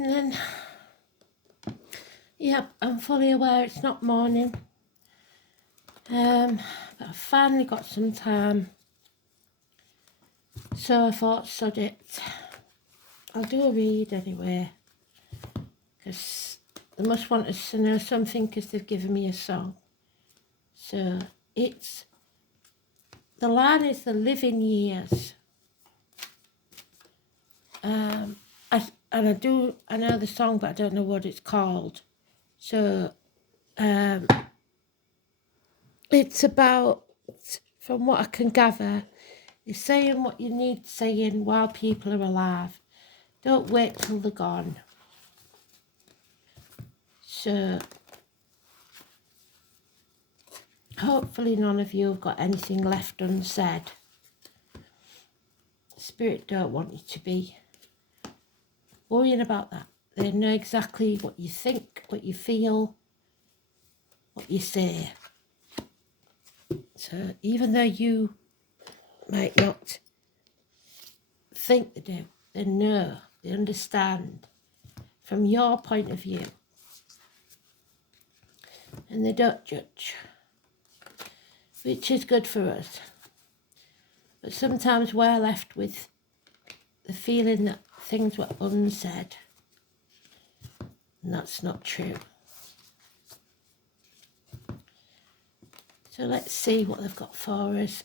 evening. Yep, I'm fully aware it's not morning. But I've finally got some time. So I thought, sod it. I'll do a read anyway. Because they must want us to know something because they've given me a song. So it's, the line is the living years. I know the song, but I don't know what it's called. So it's about, from what I can gather, is saying what you need saying while people are alive. Don't wait till they're gone. So hopefully none of you have got anything left unsaid. Spirit don't want you to be worrying about that. They know exactly what you think, what you feel, what you say. So even though you might not think they do, they know, they understand from your point of view. And they don't judge, which is good for us. But sometimes we're left with the feeling that things were unsaid. And that's not true. So let's see what they've got for us.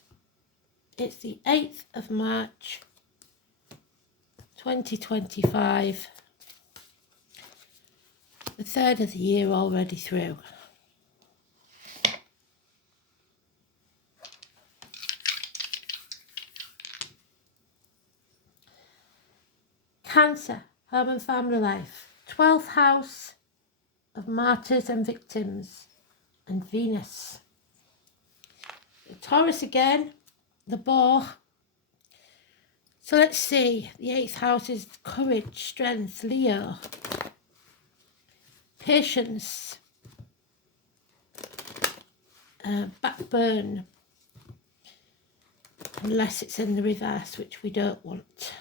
It's the 8th of March, 2025. The third of the year already through. Cancer, home and family life. 12th house of martyrs and victims. And Venus. The Taurus again, the boar. So let's see. The 8th house is courage, strength, Leo. Patience. Backbone. Unless it's in the reverse, which we don't want.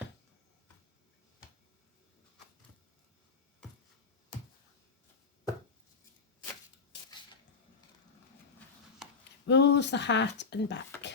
Rules the heart and back.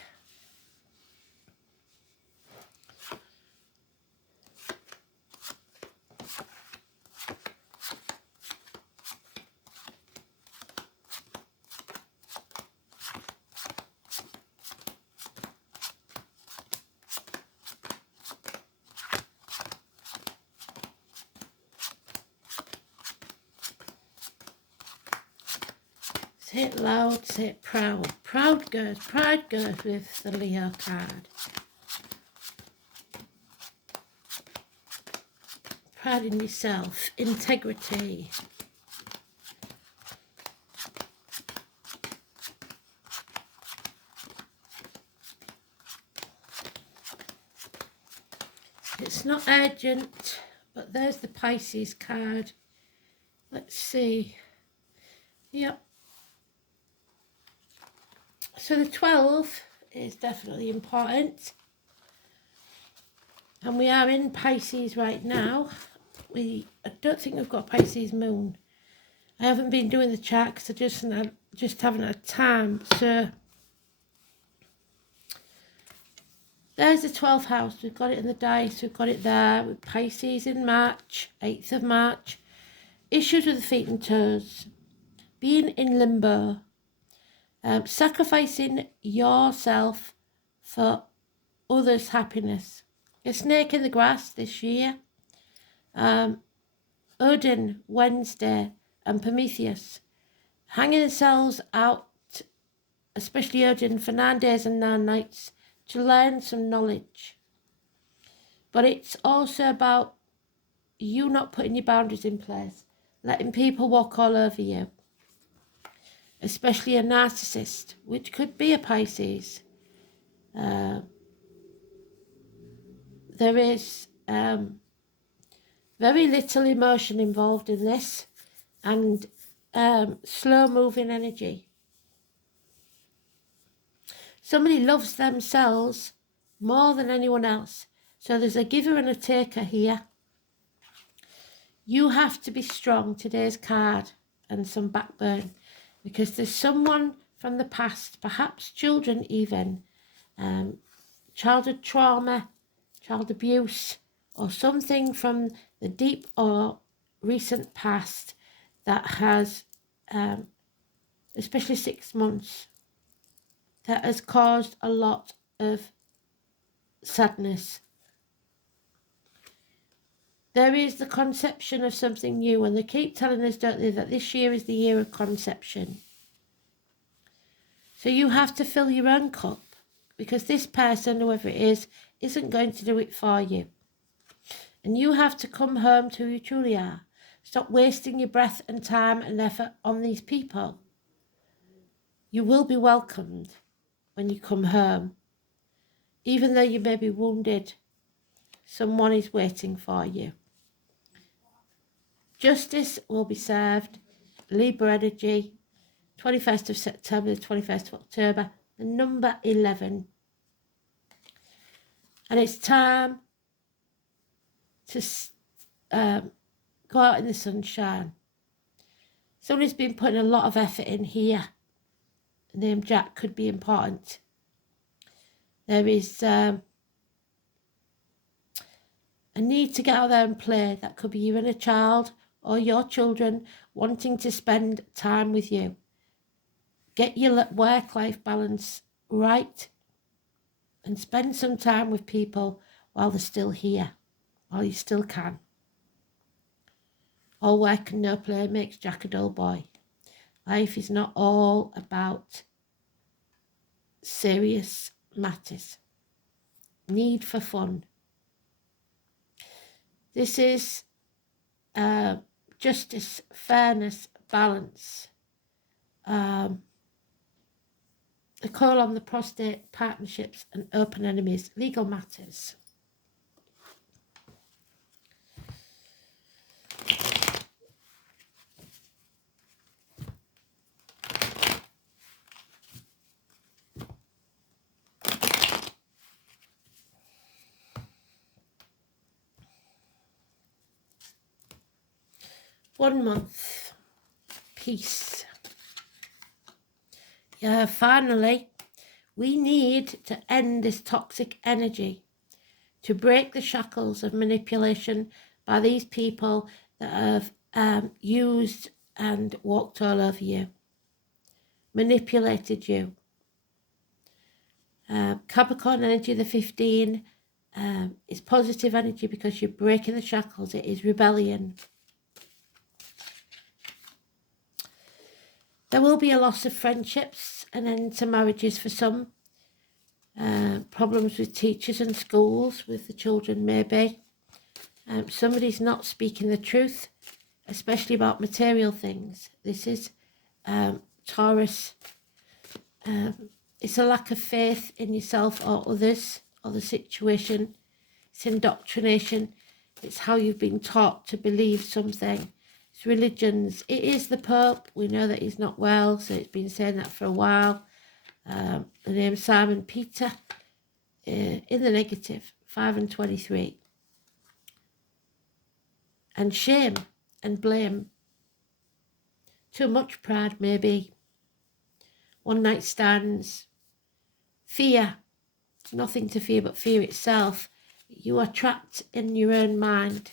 Say it loud, say it proud. Pride goes with the Leo card. Pride in yourself, integrity. It's not urgent, but there's the Pisces card. Let's see. Yep. So the 12 is definitely important. And we are in Pisces right now. I don't think we've got Pisces moon. I haven't been doing the chart because I just haven't had time. So there's the 12th house. We've got it in the dice. We've got it there with Pisces in March, 8th of March. Issues with the feet and toes. Being in limbo. Sacrificing yourself for others' happiness. A snake in the grass this year. Odin, Wednesday, and Prometheus. Hanging themselves out, especially Odin, for 9 days and 9 nights to learn some knowledge. But it's also about you not putting your boundaries in place, letting people walk all over you. Especially a narcissist, which could be a Pisces. There is very little emotion involved in this, and slow-moving energy. Somebody loves themselves more than anyone else. So there's a giver and a taker here. You have to be strong, today's card, and some backbone, because there's someone from the past, perhaps children even, childhood trauma, child abuse, or something from the deep or recent past that has, especially 6 months, that has caused a lot of sadness. There is the conception of something new, and they keep telling us, don't they, that this year is the year of conception. So you have to fill your own cup, because this person, whoever it is, isn't going to do it for you. And you have to come home to who you truly are. Stop wasting your breath and time and effort on these people. You will be welcomed when you come home. Even though you may be wounded, someone is waiting for you. Justice will be served. Libra energy, 21st of September, the 21st of October, the number 11. And it's time to go out in the sunshine. Somebody's been putting a lot of effort in here. The name Jack could be important. There is a need to get out there and play. That could be you and a child, or your children wanting to spend time with you. Get your work-life balance right and spend some time with people while they're still here, while you still can. All work and no play makes Jack a dull boy. Life is not all about serious matters. Need for fun. This is justice, fairness, balance. A call on the prostate, partnerships and open enemies, legal matters. One month, peace. Yeah, finally, we need to end this toxic energy, to break the shackles of manipulation by these people that have used and walked all over you, manipulated you. Capricorn energy, the 15, is positive energy because you're breaking the shackles. It is rebellion. There will be a loss of friendships, an end to marriages for some. Problems with teachers and schools, with the children maybe. Somebody's not speaking the truth, especially about material things. This is Taurus. It's a lack of faith in yourself or others or the situation. It's indoctrination. It's how you've been taught to believe something. It's religions. It is the Pope. We know that he's not well, so it's been saying that for a while. The name Simon Peter, in the negative, 5 and 23. And shame and blame. Too much pride, maybe. One night stands. Fear. Nothing to fear but fear itself. You are trapped in your own mind.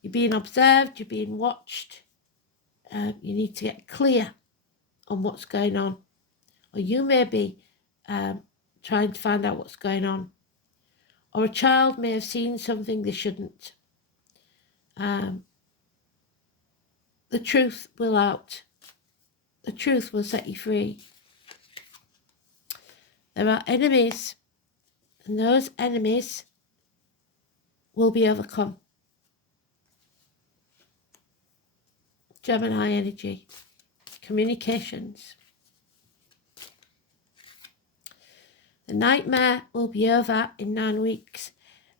You're being observed, you're being watched. You need to get clear on what's going on. Or you may be trying to find out what's going on. Or a child may have seen something they shouldn't. The truth will out. The truth will set you free. There are enemies, and those enemies will be overcome. Gemini energy, communications. The nightmare will be over in 9 weeks,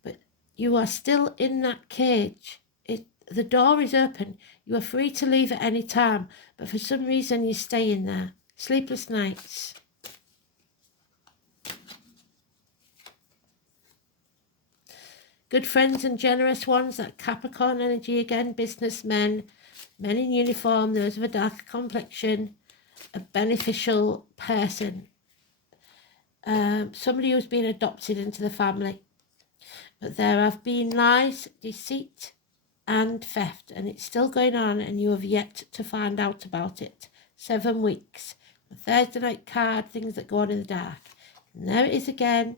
but you are still in that cage. The door is open. You are free to leave at any time, but for some reason you stay in there. Sleepless nights. Good friends and generous ones, that Capricorn energy again, businessmen, men in uniform, those of a darker complexion, a beneficial person, somebody who's been adopted into the family. But there have been lies, deceit and theft, and it's still going on, and you have yet to find out about it. 7 weeks. The Thursday night card, things that go on in the dark. And there it is again.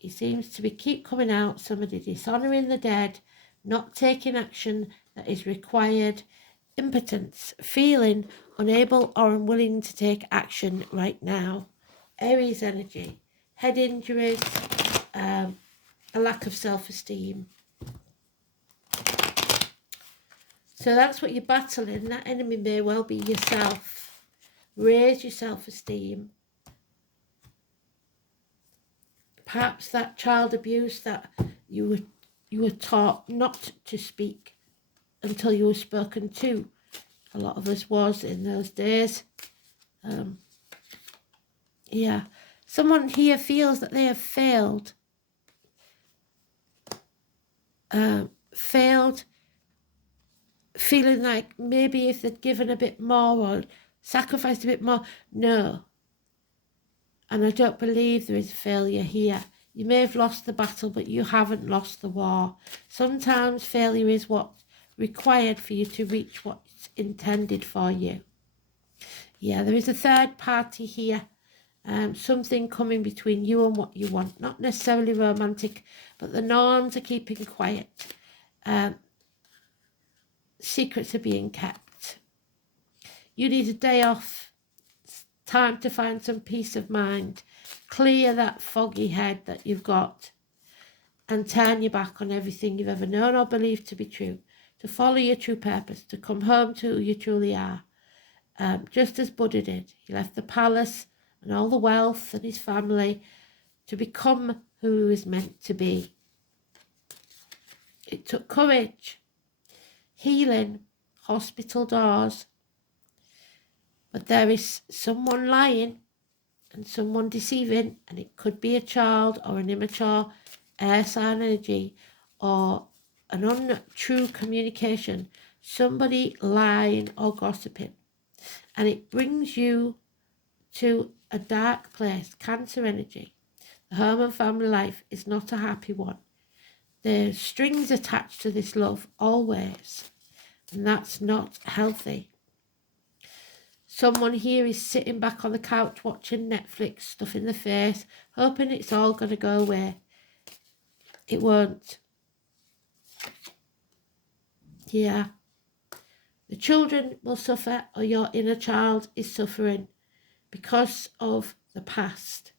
It seems to be keep coming out. Somebody dishonouring the dead, not taking action that is required, impotence, feeling unable or unwilling to take action right now. Aries energy, head injuries, a lack of self-esteem. So that's what you're battling. That enemy may well be yourself. Raise your self-esteem. Perhaps that child abuse that you were taught not to speak until you were spoken to. A lot of us was in those days. Yeah. Someone here feels that they have failed. Feeling like maybe if they'd given a bit more or sacrificed a bit more. No. And I don't believe there is failure here. You may have lost the battle, but you haven't lost the war. Sometimes failure is what's required for you to reach what's intended for you. Yeah, there is a third party here. Something coming between you and what you want. Not necessarily romantic, but the norms are keeping quiet. Secrets are being kept. You need a day off. It's time to find some peace of mind. Clear that foggy head that you've got and turn your back on everything you've ever known or believed to be true. To follow your true purpose, to come home to who you truly are. Just as Buddha did. He left the palace and all the wealth and his family to become who he was meant to be. It took courage, healing, hospital doors. But there is someone lying and someone deceiving, and it could be a child or an immature air sign energy or an untrue communication, somebody lying or gossiping. And it brings you to a dark place, Cancer energy. The home and family life is not a happy one. There's strings attached to this love always, and that's not healthy. Someone here is sitting back on the couch watching Netflix, stuff in the face, hoping it's all going to go away. It won't. Yeah. The children will suffer, or your inner child is suffering because of the past.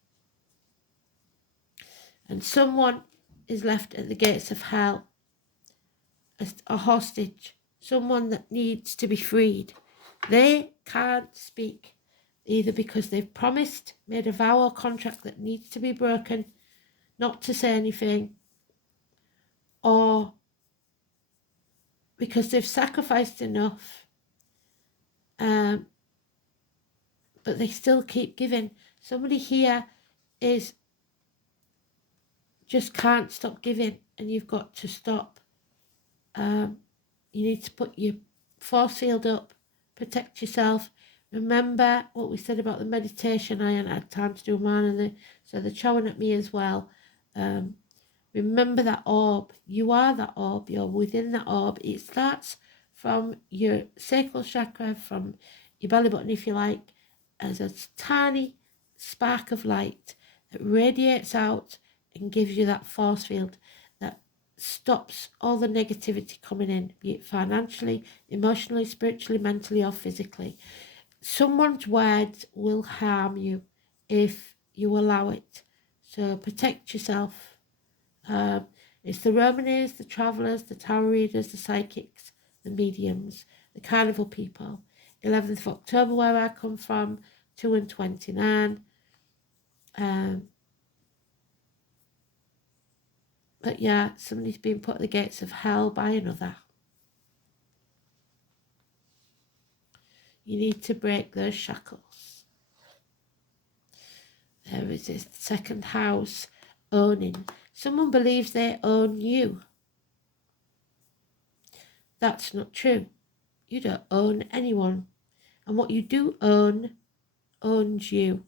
And someone is left at the gates of hell, a hostage, someone that needs to be freed. They can't speak, either because they've promised, made a vow or contract that needs to be broken, not to say anything, or because they've sacrificed enough, but they still keep giving. Somebody here is just can't stop giving, and you've got to stop. You need to put your force field up, protect yourself. Remember what we said about the meditation. I hadn't had time to do mine, so they're showing at me as well. Remember that orb. You are that orb. You're within that orb. It starts from your sacral chakra, from your belly button, if you like, as a tiny spark of light that radiates out and gives you that force field that stops all the negativity coming in, be it financially, emotionally, spiritually, mentally, or physically. Someone's words will harm you if you allow it. So protect yourself. It's the Romanes, the travellers, the tarot readers, the psychics, the mediums, the carnival people. 11th of October, where I come from, 2 and 29. But yeah, somebody's been put at the gates of hell by another. You need to break those shackles. There is this second house, owning. Someone believes they own you. That's not true. You don't own anyone. And what you do own owns you.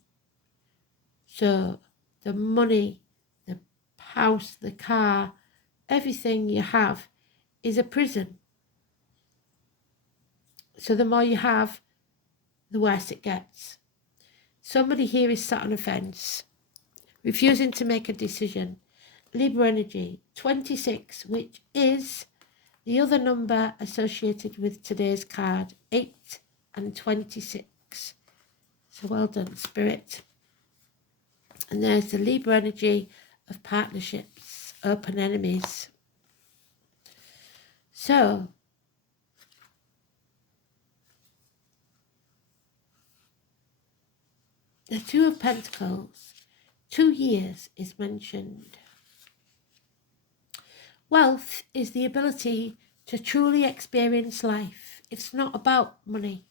So the money, the house, the car, everything you have is a prison. So the more you have, the worse it gets. Somebody here is sat on a fence, refusing to make a decision. Libra energy 26, which is the other number associated with today's card, 8 and 26. So well done, Spirit. And there's the Libra energy of partnerships, open enemies. So, the Two of Pentacles, 2 years is mentioned. Wealth is the ability to truly experience life. It's not about money.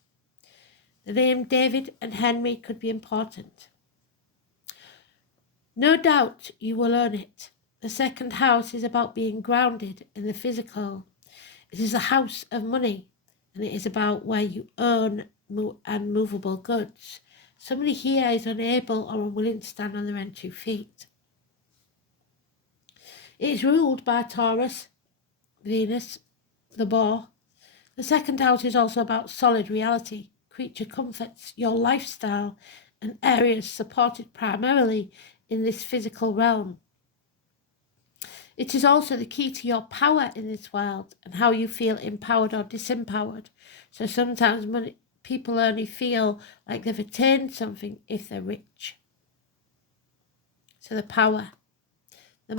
The name David and Henry could be important. No doubt you will earn it. The second house is about being grounded in the physical. It is a house of money, and it is about where you earn unmovable goods. Somebody here is unable or unwilling to stand on their own 2 feet. It is ruled by Taurus, Venus, the boar. The second house is also about solid reality, creature comforts, your lifestyle, and areas supported primarily in this physical realm. It is also the key to your power in this world and how you feel empowered or disempowered. So sometimes people only feel like they've attained something if they're rich. So the power, the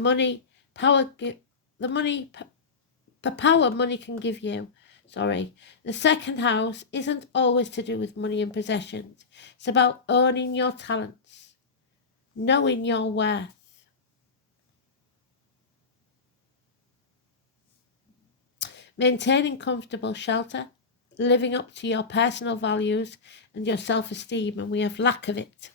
power money can give you. The second house isn't always to do with money and possessions. It's about owning your talents, knowing your worth. Maintaining comfortable shelter, living up to your personal values and your self-esteem, and we have lack of it.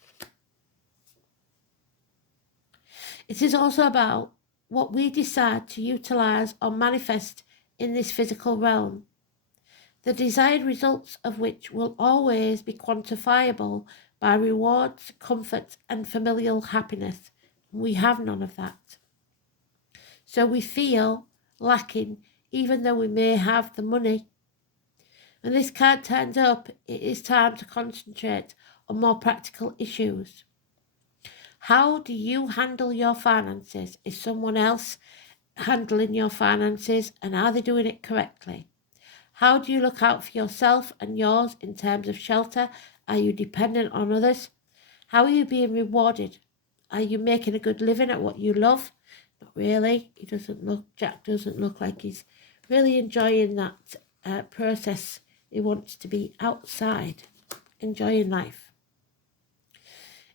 It is also about what we decide to utilize or manifest in this physical realm, the desired results of which will always be quantifiable by rewards, comfort, and familial happiness. We have none of that. So we feel lacking even though we may have the money. When this card turns up, it is time to concentrate on more practical issues. How do you handle your finances? Is someone else handling your finances, and are they doing it correctly? How do you look out for yourself and yours in terms of shelter? Are you dependent on others? How are you being rewarded? Are you making a good living at what you love? Not really. Jack doesn't look like he's really enjoying that process. He wants to be outside, enjoying life.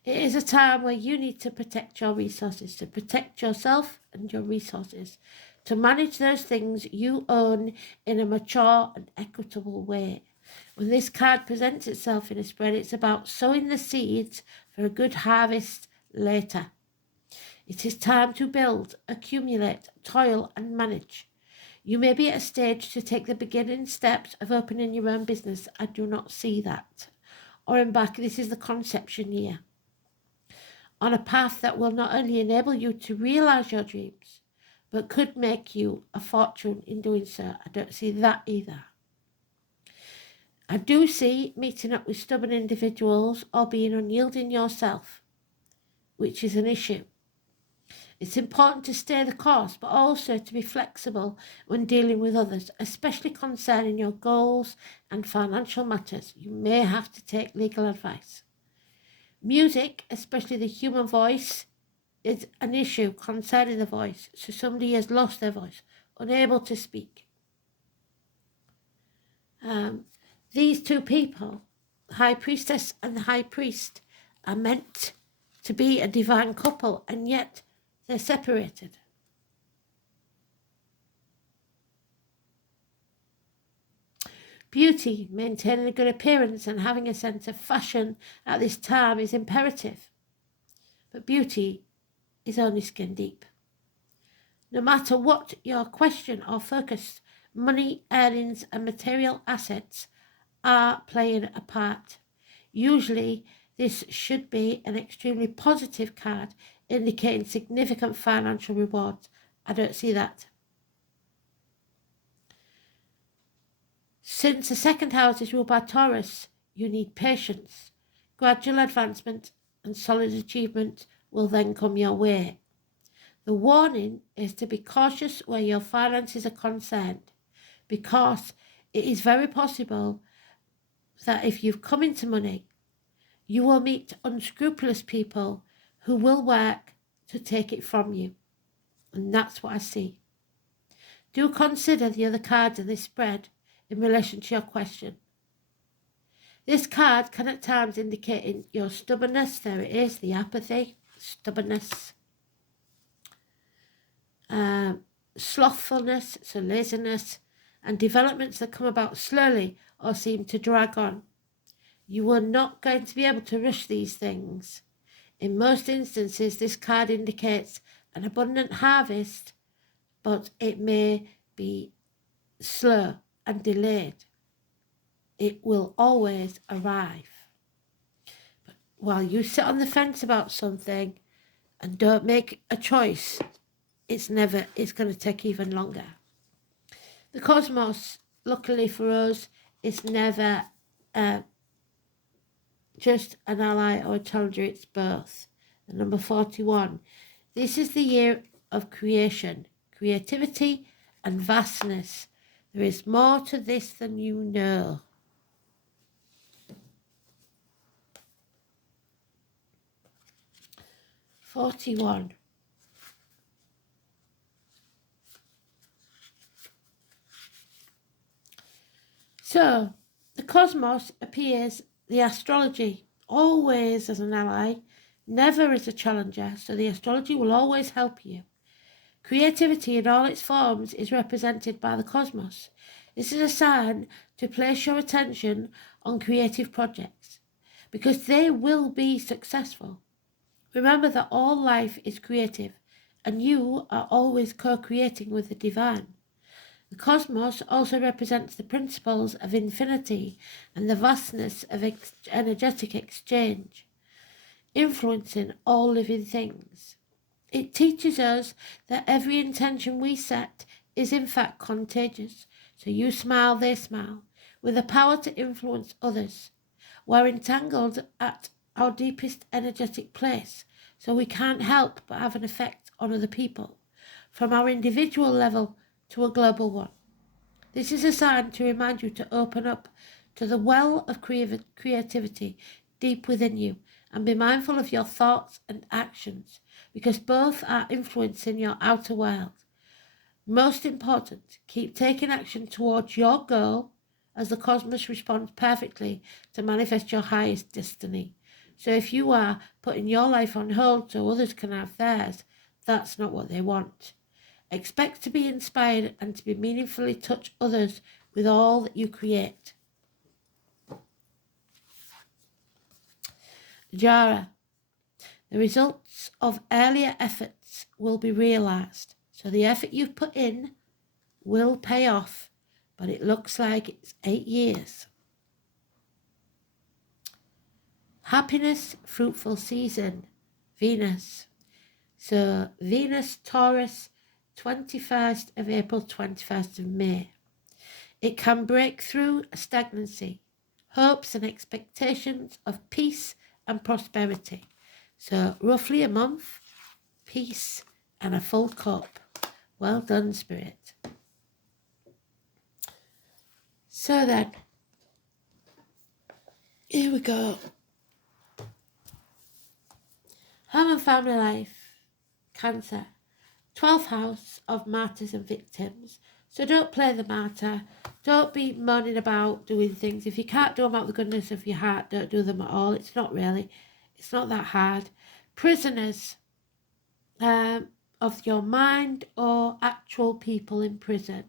It is a time where you need to protect your resources, to protect yourself and your resources, to manage those things you own in a mature and equitable way. When this card presents itself in a spread, it's about sowing the seeds for a good harvest later. It is time to build, accumulate, toil, and manage. You may be at a stage to take the beginning steps of opening your own business. I do not see that. Or embark, this is the conception year, on a path that will not only enable you to realize your dreams, but could make you a fortune in doing so. I don't see that either. I do see meeting up with stubborn individuals or being unyielding yourself, which is an issue. It's important to stay the course, but also to be flexible when dealing with others, especially concerning your goals and financial matters. You may have to take legal advice. Music, especially the human voice, is an issue concerning the voice. So somebody has lost their voice, unable to speak. These two people, the High Priestess and the High Priest, are meant to be a divine couple, and yet they're separated. Beauty, maintaining a good appearance and having a sense of fashion at this time is imperative. But beauty is only skin deep. No matter what your question or focus, money, earnings, and material assets are playing a part. Usually, this should be an extremely positive card indicating significant financial rewards. I don't see that. Since the second house is ruled by Taurus, you need patience. Gradual advancement and solid achievement will then come your way. The warning is to be cautious where your finances are concerned, because it is very possible that if you've come into money, you will meet unscrupulous people who will work to take it from you. And that's what I see. Do consider the other cards in this spread in relation to your question. This card can at times indicate your stubbornness. There it is, the apathy, stubbornness. Slothfulness, so laziness, and developments that come about slowly or seem to drag on. You are not going to be able to rush these things. In most instances, this card indicates an abundant harvest, but it may be slow and delayed. It will always arrive. But while you sit on the fence about something and don't make a choice, it's going to take even longer. The cosmos, luckily for us, is never just an ally or a challenger, it's both. The number 41. This is the year of creation, creativity and vastness. There is more to this than you know. "41. So, the cosmos appears, the astrology, always as an ally, never as a challenger, so the astrology will always help you. Creativity in all its forms is represented by the cosmos. This is a sign to place your attention on creative projects, because they will be successful. Remember that all life is creative, and you are always co-creating with the divine. The cosmos also represents the principles of infinity and the vastness of energetic exchange, influencing all living things. It teaches us that every intention we set is in fact contagious. So you smile, they smile, with the power to influence others. We're entangled at our deepest energetic place, so we can't help but have an effect on other people, from our individual level to a global one. This is a sign to remind you to open up to the well of creativity deep within you and be mindful of your thoughts and actions, because both are influencing your outer world. Most important, keep taking action towards your goal, as the cosmos responds perfectly to manifest your highest destiny. So if you are putting your life on hold so others can have theirs, that's not what they want. Expect to be inspired and to be meaningfully touch others with all that you create. Jara. The results of earlier efforts will be realised. So the effort you've put in will pay off, but it looks like it's 8 years. Happiness, fruitful season, Venus. So Venus, Taurus, 21st of April, 21st of May. It can break through a stagnancy, hopes and expectations of peace and prosperity. So roughly a month, peace and a full cup. Well done, Spirit. So then, here we go. Home and family life, Cancer. 12th house of martyrs and victims. So don't play the martyr. Don't be moaning about doing things. If you can't do them out of the goodness of your heart, don't do them at all. It's not that hard. Prisoners of your mind or actual people in prison.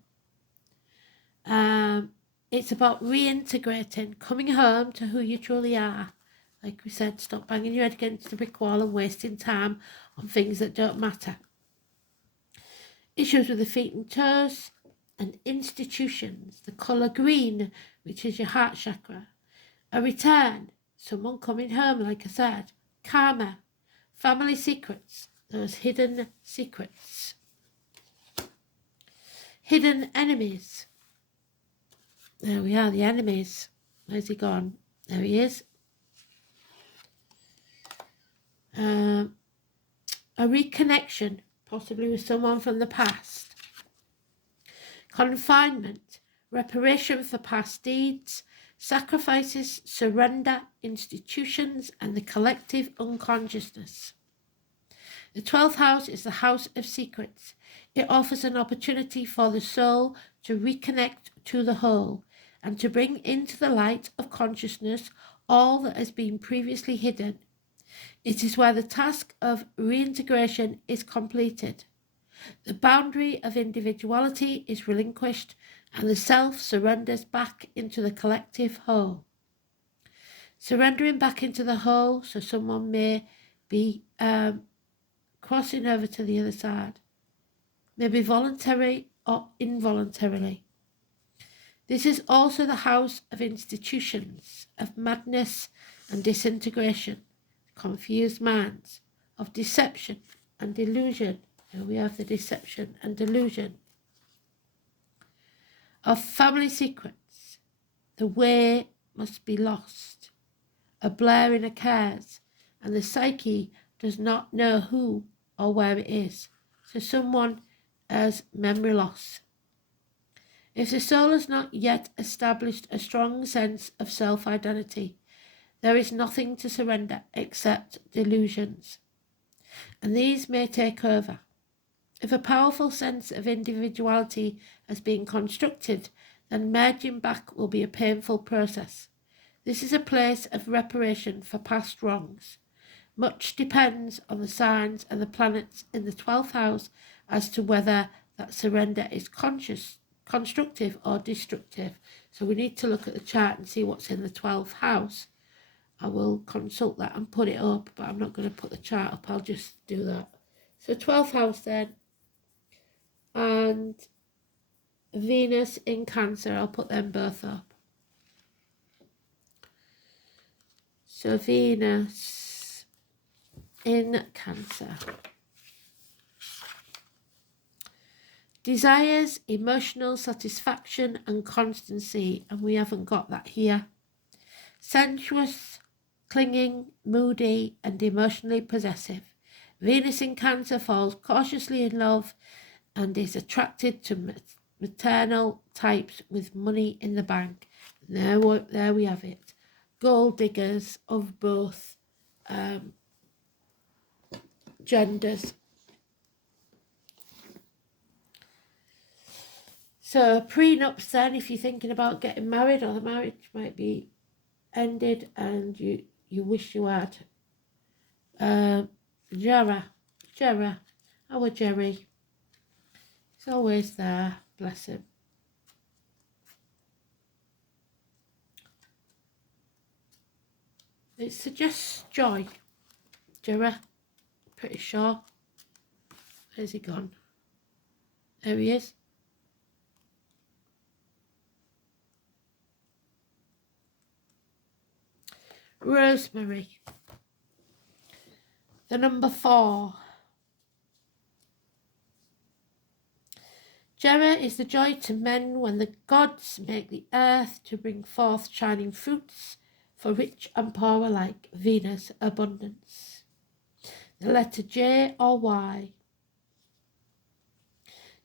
It's about reintegrating, coming home to who you truly are. Like we said, stop banging your head against the brick wall and wasting time on things that don't matter. Issues with the feet and toes, and institutions. The colour green, which is your heart chakra. A return, someone coming home, like I said. Karma, family secrets, those hidden secrets. Hidden enemies. There we are, the enemies. Where's he gone? There he is. A reconnection, possibly with someone from the past. Confinement, reparation for past deeds, sacrifices, surrender, institutions, and the collective unconsciousness. The 12th house is the house of secrets. It offers an opportunity for the soul to reconnect to the whole and to bring into the light of consciousness all that has been previously hidden. It is where the task of reintegration is completed. The boundary of individuality is relinquished and the self surrenders back into the collective whole. Surrendering back into the whole, so someone may be crossing over to the other side, maybe voluntary or involuntarily. This is also the house of institutions, of madness and disintegration, confused minds, of deception and delusion. Here we have the deception and delusion. Of family secrets, the way must be lost. A blaring occurs, and the psyche does not know who or where it is. So someone has memory loss. If the soul has not yet established a strong sense of self-identity, there is nothing to surrender except delusions, and these may take over. If a powerful sense of individuality has been constructed, then merging back will be a painful process. This is a place of reparation for past wrongs. Much depends on the signs and the planets in the 12th house as to whether that surrender is constructive or destructive. So we need to look at the chart and see what's in the 12th house. I will consult that and put it up, but I'm not going to put the chart up. I'll just do that. So 12th house then, and Venus in Cancer. I'll put them both up. So Venus in Cancer. Desires, emotional satisfaction and constancy, and we haven't got that here. Sensuous, clinging, moody and emotionally possessive. Venus in Cancer falls cautiously in love and is attracted to maternal types with money in the bank. There we have it. Gold diggers of both genders. So prenups then, if you're thinking about getting married or the marriage might be ended and you wish you had. Jerry, our Jerry. He's always there, bless him. It suggests joy. Jerry, pretty sure. Where's he gone? There he is. Rosemary. The number 4. Jera is the joy to men when the gods make the earth to bring forth shining fruits for rich and poor alike. Venus, abundance. The letter J or Y.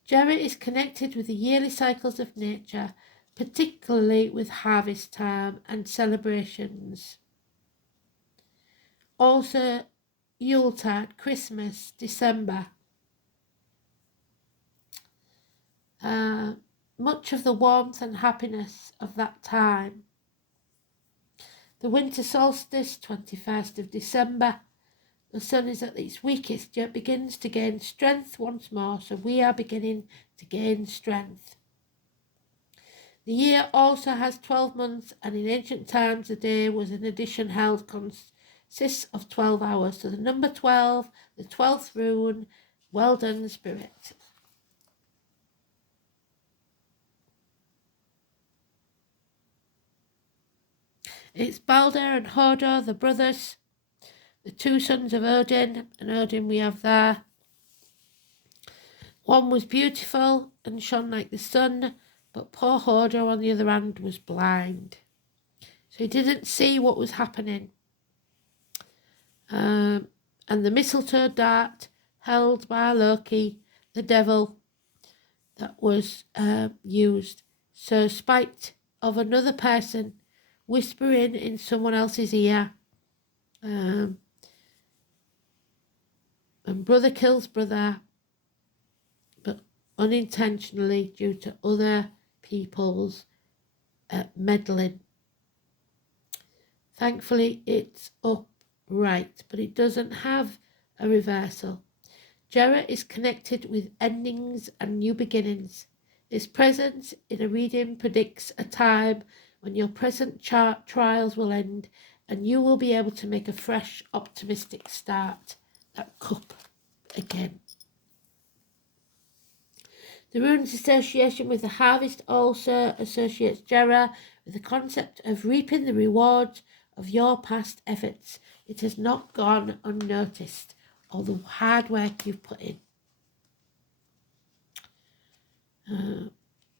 Jera is connected with the yearly cycles of nature, particularly with harvest time and celebrations. Also, Yuletide, Christmas, December. Much of the warmth and happiness of that time. The winter solstice, 21st of December. The sun is at its weakest, yet begins to gain strength once more, so we are beginning to gain strength. The year also has 12 months, and in ancient times a day was an addition held consists of 12 hours. So the number 12, the 12th rune, well done, spirit. It's Balder and Hodor, the brothers, the two sons of Odin, and Odin we have there. One was beautiful and shone like the sun, but poor Hodor, on the other hand, was blind. So he didn't see what was happening. And the mistletoe dart held by Loki, the devil, that was used. So spite of another person whispering in someone else's ear, and brother kills brother, but unintentionally due to other people's meddling. Thankfully, it's upright, but it doesn't have a reversal. Jera is connected with endings and new beginnings. Its presence in a reading predicts a time when your present trials will end and you will be able to make a fresh, optimistic start. That cup again. The rune's association with the harvest also associates Jera with the concept of reaping the rewards of your past efforts. It has not gone unnoticed, all the hard work you've put in.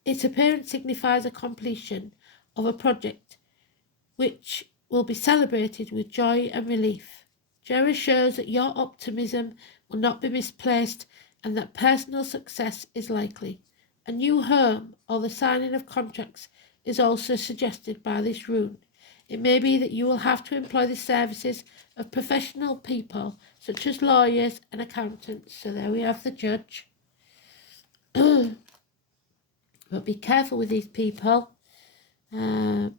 Its appearance signifies a completion of a project which will be celebrated with joy and relief. Jera shows that your optimism will not be misplaced and that personal success is likely. A new home or the signing of contracts is also suggested by this rune. It may be that you will have to employ the services of professional people such as lawyers and accountants. So there we have the judge. But be careful with these people to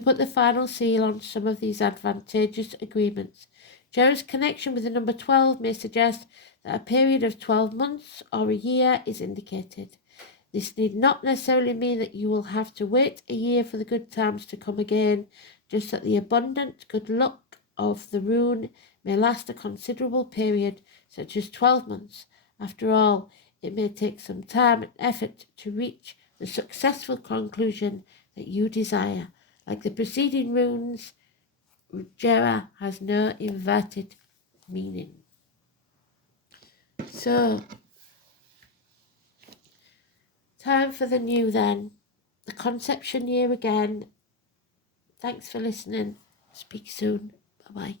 put the final seal on some of these advantageous agreements. Jera's connection with the number 12 may suggest that a period of 12 months or a year is indicated. This need not necessarily mean that you will have to wait a year for the good times to come again, just that the abundant good luck of the rune may last a considerable period, such as 12 months. After all, it may take some time and effort to reach the successful conclusion that you desire. Like the preceding runes, Jera has no inverted meaning. So, time for the new then. The conception year again. Thanks for listening. Speak soon. Bye-bye.